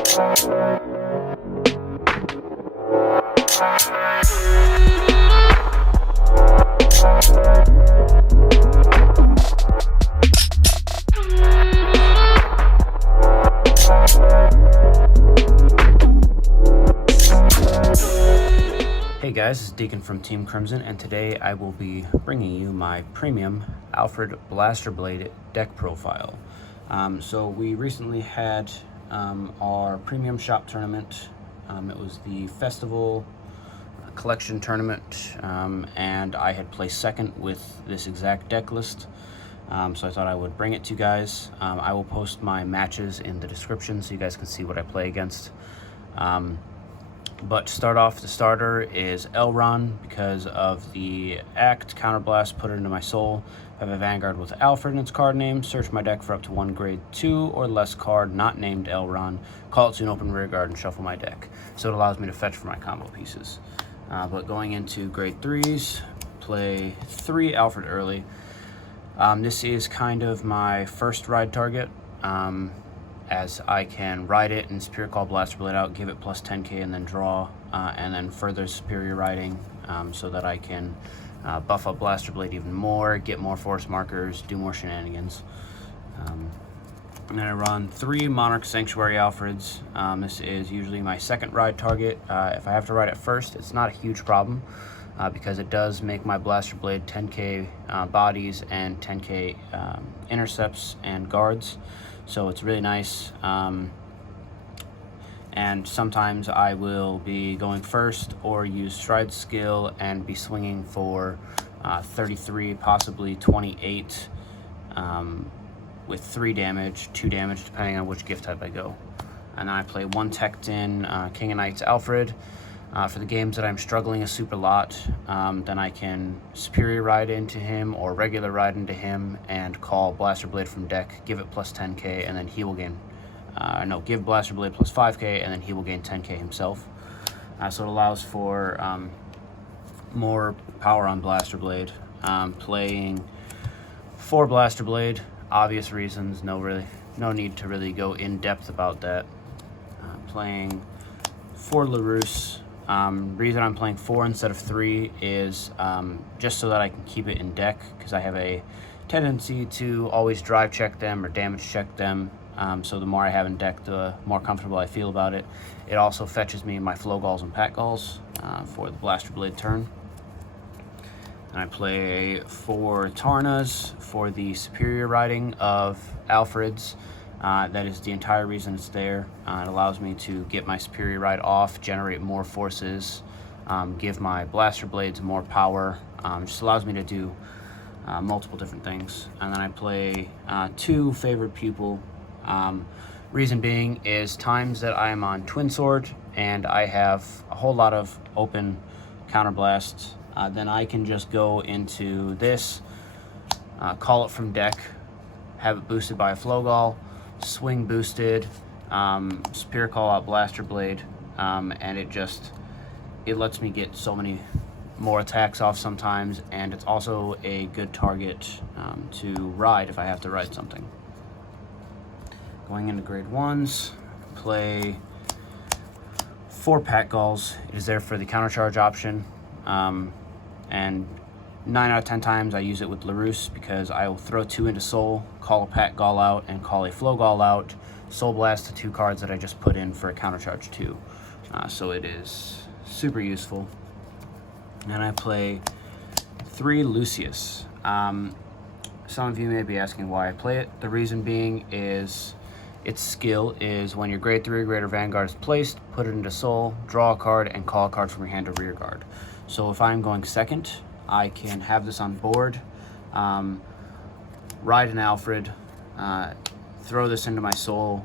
Hey guys, it's Dekin from Team Crimson, and today I will be bringing you my premium Alfred Blaster Blade deck profile. So we recently had our premium shop tournament. It was the festival collection tournament, and I had placed second with this exact deck list. So I thought I would bring it to you guys. I will post my matches in the description so you guys can see what I play against. But to start off, the starter is Elrond because of the Act, Counterblast, put it into my soul. I have a Vanguard with Alfred in its card name. Search my deck for up to one grade 2 or less card not named Elrond. Call it to an open rear guard and shuffle my deck. So it allows me to fetch for my combo pieces. But going into grade 3s, play 3 Alfred early. This is kind of my first ride target. As I can ride it and Superior Call Blaster Blade out, give it plus 10k and then draw, and then further Superior Riding so that I can buff up Blaster Blade even more, get more force markers, do more shenanigans. And then I run 3 Monarch Sanctuary Alfreds. This is usually my second ride target. If I have to ride it first, it's not a huge problem because it does make my Blaster Blade 10k bodies and 10k intercepts and guards. So it's really nice, and sometimes I will be going first or use Stride skill and be swinging for 33, possibly 28, with 3 damage, 2 damage, depending on which gift type I go. And then I play 1 Tekton King of Knights Alfred. For the games that I'm struggling a super lot, then I can Superior Ride into him or regular ride into him and call Blaster Blade from deck, give it plus 10k, and then he will gain, give Blaster Blade plus 5k, and then he will gain 10k himself. So it allows for more power on Blaster Blade. Playing 4 Blaster Blade, obvious reasons, no need to really go in depth about that. Playing 4 LaRousse. Reason I'm playing 4 instead of 3 is just so that I can keep it in deck, because I have a tendency to always drive check them or damage check them. So the more I have in deck, the more comfortable I feel about it. It also fetches me my Flow Galls and Pat Galls for the Blaster Blade turn. And I play 4 Tarnas for the Superior Riding of Alfred's. That is the entire reason it's there. It allows me to get my Superior Ride off, generate more forces, give my Blaster Blades more power. Just allows me to do multiple different things. And then I play 2 Favorite Pupil. Reason being is times that I am on Twin Sword and I have a whole lot of open counterblast, then I can just go into this, call it from deck, have it boosted by a Flow Gall, swing boosted, Superior Call out Blaster Blade, and it lets me get so many more attacks off sometimes, and it's also a good target to ride if I have to ride something. Going into grade 1s, play 4 Pat Galls. It is there for the countercharge option, and 9 out of 10 times I use it with LaRousse because I will throw 2 into Soul, call a Pat Gall out, and call a Flow Gall out, Soul Blast the 2 cards that I just put in for a countercharge 2. So it is super useful. And I play 3 Lucius. Some of you may be asking why I play it. The reason being is its skill is when your grade 3 or greater Vanguard is placed, put it into Soul, draw a card, and call a card from your hand to rear guard. So if I'm going second, I can have this on board, ride an Alfred, throw this into my soul,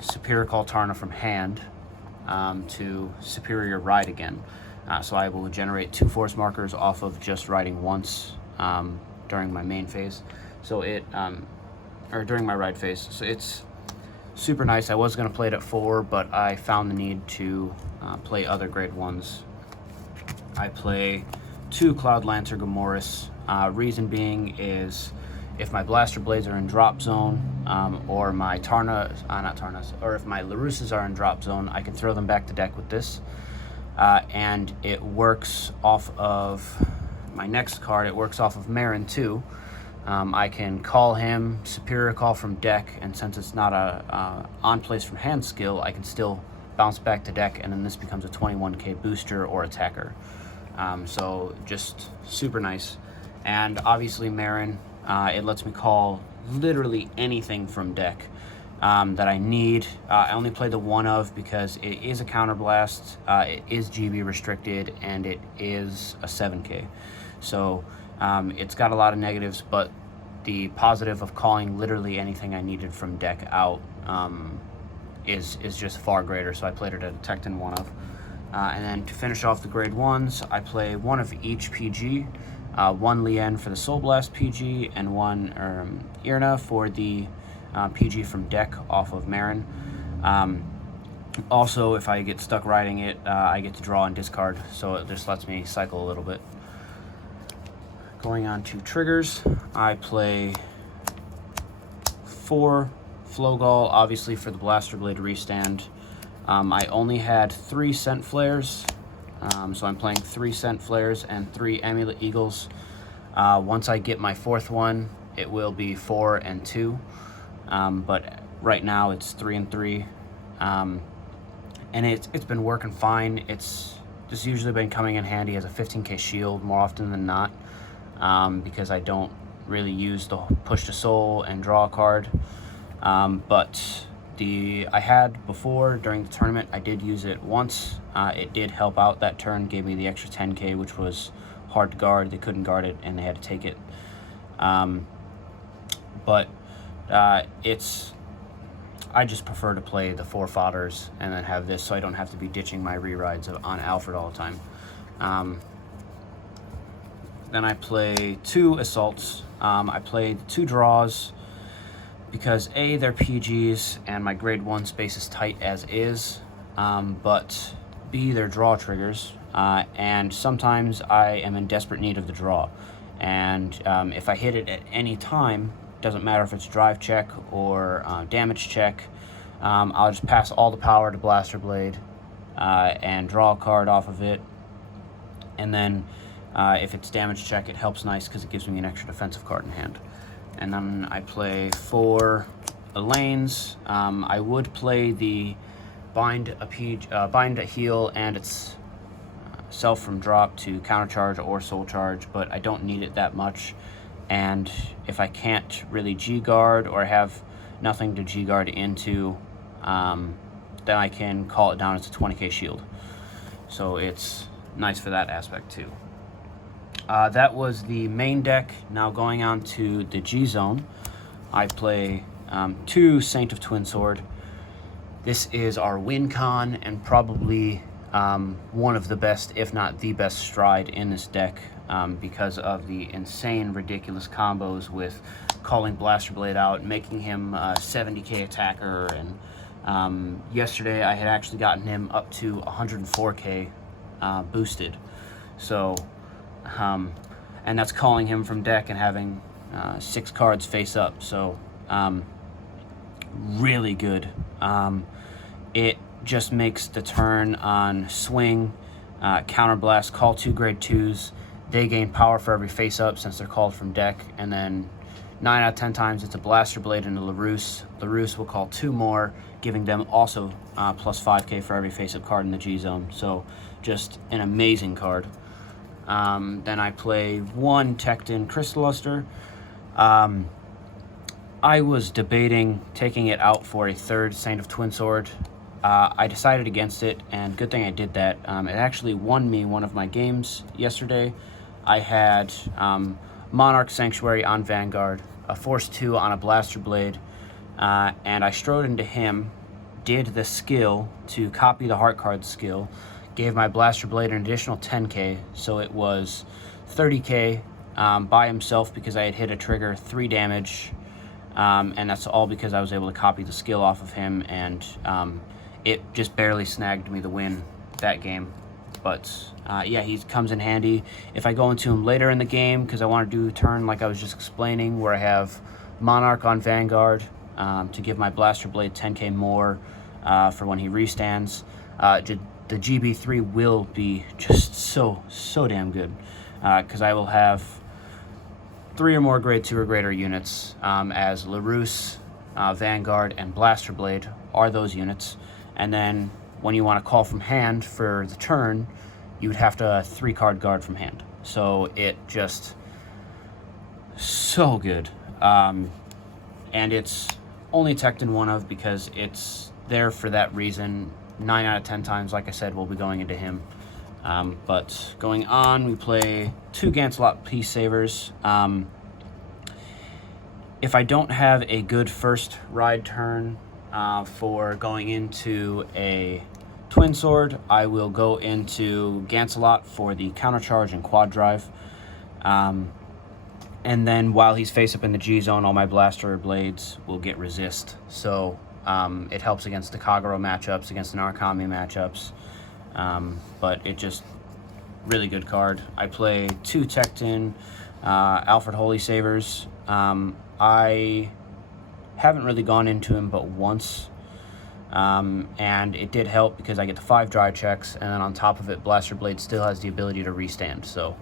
Superior Call Tarna from hand to Superior Ride again. So I will generate 2 force markers off of just riding once during my main phase. So or during my ride phase. So it's super nice. I was going to play it at 4, but I found the need to play other grade 1s. I play 2 Cloud Lancer Gamoris. Reason being is if my Blaster Blades are in drop zone or my or if my Larusas are in drop zone, I can throw them back to deck with this. And it works off of my next card. It works off of Marin too. I can call him Superior Call from deck, and since it's not a on place from hand skill, I can still bounce back to deck, and then this becomes a 21k booster or attacker. So just super nice. And obviously Marin, it lets me call literally anything from deck that I need. I only play the one of because it is a counterblast, it is GB restricted, and it is a 7k. So it's got a lot of negatives, but the positive of calling literally anything I needed from deck out is just far greater. So I played it at a Tecton one of. And then to finish off the grade ones, I play one of each PG, one Lien for the Soul Blast PG, and one Irna for the PG from deck off of Marin. Also, if I get stuck riding it, I get to draw and discard, so it just lets me cycle a little bit. Going on to triggers, I play 4 Flowgall, obviously for the Blaster Blade restand. I only had 3 Scent Flares, so I'm playing 3 Scent Flares and 3 Amulet Eagles. Once I get my 4th one, it will be 4 and 2, but right now it's 3 and 3, and it's been working fine. It's just usually been coming in handy as a 15k shield more often than not, because I don't really use the push to soul and draw a card, but I had before during the tournament, I did use it once. It did help out that turn, gave me the extra 10k, which was hard to guard. They couldn't guard it and they had to take it. But I just prefer to play the 4 fodders and then have this, so I don't have to be ditching my rerides on Alfred all the time. Then I play 2 assaults. I played 2 draws because A, they're PGs and my grade 1 space is tight as is, but B, they're draw triggers, and sometimes I am in desperate need of the draw, and if I hit it at any time, doesn't matter if it's drive check or damage check, I'll just pass all the power to Blaster Blade and draw a card off of it, and then if it's damage check, it helps nice because it gives me an extra defensive card in hand. And then I play 4 lanes. I would play the bind a heal and its self from drop to counter charge or soul charge, but I don't need it that much. And if I can't really G-guard or have nothing to G-guard into, then I can call it down as a 20k shield. So it's nice for that aspect too. That was the main deck. Now going on to the G-Zone, I play 2 Saint of Twin Sword. This is our win con and probably one of the best, if not the best stride in this deck, because of the insane, ridiculous combos with calling Blaster Blade out, making him a 70k attacker, and yesterday I had actually gotten him up to 104k boosted. So, and that's calling him from deck and having 6 cards face up. So, really good. It just makes the turn on swing, counterblast, call 2 grade 2s. They gain power for every face up since they're called from deck, and then 9 out of 10 times it's a Blaster Blade and a Larus. Larus will call 2 more, giving them also plus 5k for every face up card in the G zone. So just an amazing card. Then I play 1 Tecton Crystal Luster. I was debating taking it out for a 3rd Saint of Twin Sword. I decided against it, and good thing I did that. It actually won me one of my games yesterday. I had Monarch Sanctuary on Vanguard, a Force 2 on a Blaster Blade, and I strode into him, did the skill to copy the Heart Card skill, gave my Blaster Blade an additional 10k, so it was 30k by himself because I had hit a trigger, 3 damage, and that's all because I was able to copy the skill off of him, and it just barely snagged me the win that game. But yeah, he comes in handy if I go into him later in the game, because I want to do a turn like I was just explaining where I have Monarch on Vanguard, to give my Blaster Blade 10k more for when he restands. The GB3 will be just so damn good, because I will have 3 or more grade 2 or greater units, as LaRousse, Vanguard, and Blaster Blade are those units. And then when you want to call from hand for the turn, you would have to 3-card guard from hand. So it just so good. And it's only teched in 1 of because it's there for that reason. 9 out of 10 times, like I said, we'll be going into him. But going on, we play 2 Gancelot Peace Savers. If I don't have a good first ride turn for going into a Twin Sword, I will go into Gancelot for the counter charge and quad drive. And then while he's face up in the G zone, all my Blaster Blades will get resist. So it helps against the Kagero matchups, against the Narukami matchups. But it just really good card. I play 2 Tecton Alfred Holy Savers. I haven't really gone into him but once, and it did help because I get the 5 dry checks, and then on top of it, Blaster Blade still has the ability to restand. So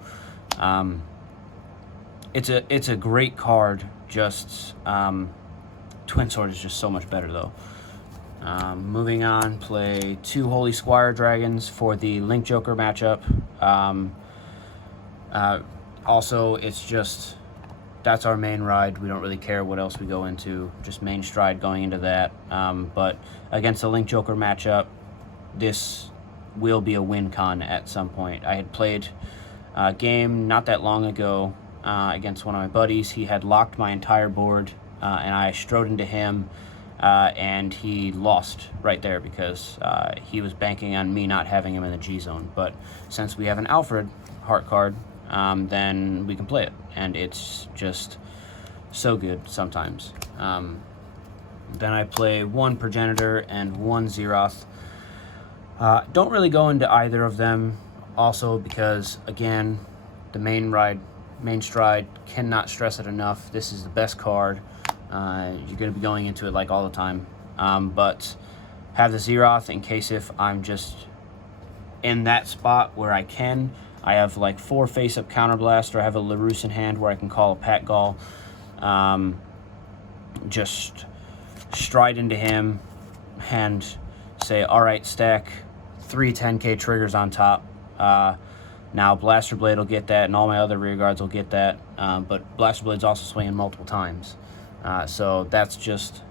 it's a great card. Just Twin Sword is just so much better though. Moving on, play 2 Holy Squire Dragons for the Link Joker matchup. Also, it's just, that's our main ride. We don't really care what else we go into, just main stride going into that. But against the Link Joker matchup, this will be a win con at some point. I had played a game not that long ago against one of my buddies. He had locked my entire board, and I strode into him, and he lost right there because he was banking on me not having him in the G zone. But since we have an Alfred heart card, then we can play it, and it's just so good sometimes. Then I play 1 Progenitor and 1 Zeroth. Don't really go into either of them, also because, again, the main stride, cannot stress it enough. This is the best card. You're going to be going into it like all the time. But have the Zeroth in case if I'm just in that spot where I can. I have like 4 face-up counterblast, or I have a LaRousse in hand where I can call a Pat Gall. Just stride into him and say, all right, stack 3 10k triggers on top. Now Blaster Blade will get that, and all my other rear guards will get that. But Blaster Blade's also swinging multiple times. So that's just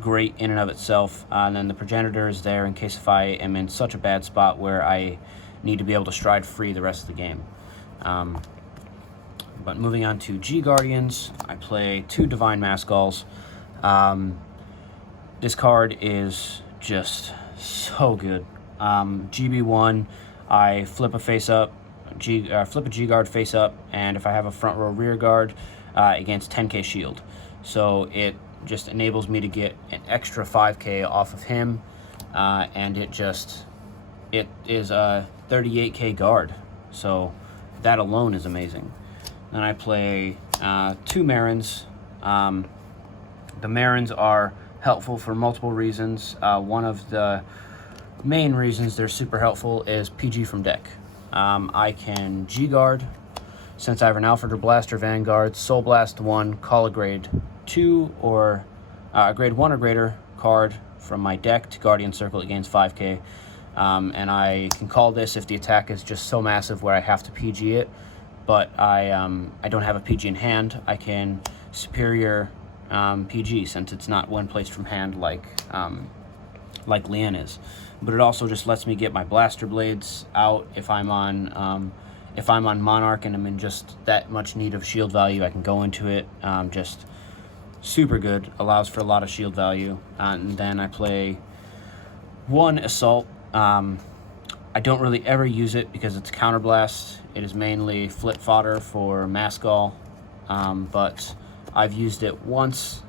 great in and of itself. And then the Progenitor is there in case if I am in such a bad spot where I need to be able to stride free the rest of the game. But moving on to G Guardians, I play 2 Divine Mascalls. This card is just so good. GB1, I flip a face up, flip a G guard face up, and if I have a front row rear guard, against 10k shield. So it just enables me to get an extra 5k off of him, and it is a 38k guard. So that alone is amazing. Then I play 2 Marins. The Marins are helpful for multiple reasons. One of the main reasons they're super helpful is PG from deck. I can G-Guard, since I have an Alfred or Blaster Vanguard, Soul Blast 1, call a grade 2 or grade 1 or greater card from my deck to Guardian Circle. It gains 5k. And I can call this if the attack is just so massive where I have to PG it, but I don't have a PG in hand. I can Superior PG since it's not one placed from hand like Lien is. But it also just lets me get my Blaster Blades out if I'm on Monarch and I'm in just that much need of shield value. I can go into it. Just super good. Allows for a lot of shield value. And then I play 1 Assault. I don't really ever use it because it's counterblast. It is mainly flip fodder for Mascall, but I've used it once.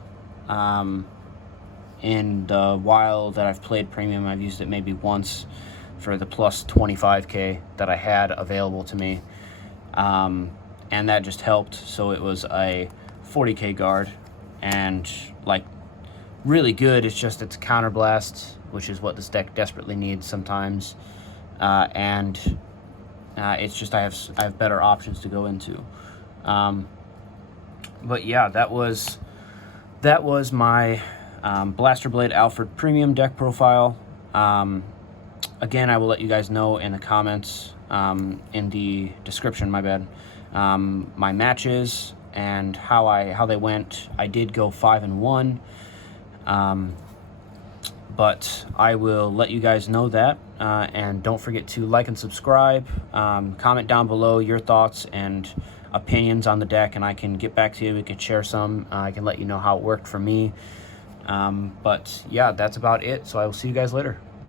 In the while that I've played Premium, I've used it maybe once for the plus 25k that I had available to me, and that just helped. So it was a 40k guard, and like really good. It's just it's counterblast, which is what this deck desperately needs sometimes, and it's just I have better options to go into. But yeah, that was my Blaster Blade Alfred Premium deck profile. Again, I will let you guys know in the comments, in the description, my bad, my matches and how they went. I did go 5-1, but I will let you guys know that, and don't forget to like and subscribe. Comment down below your thoughts and opinions on the deck, and I can get back to you. We could share some. I can let you know how it worked for me. But yeah, that's about it. So I will see you guys later.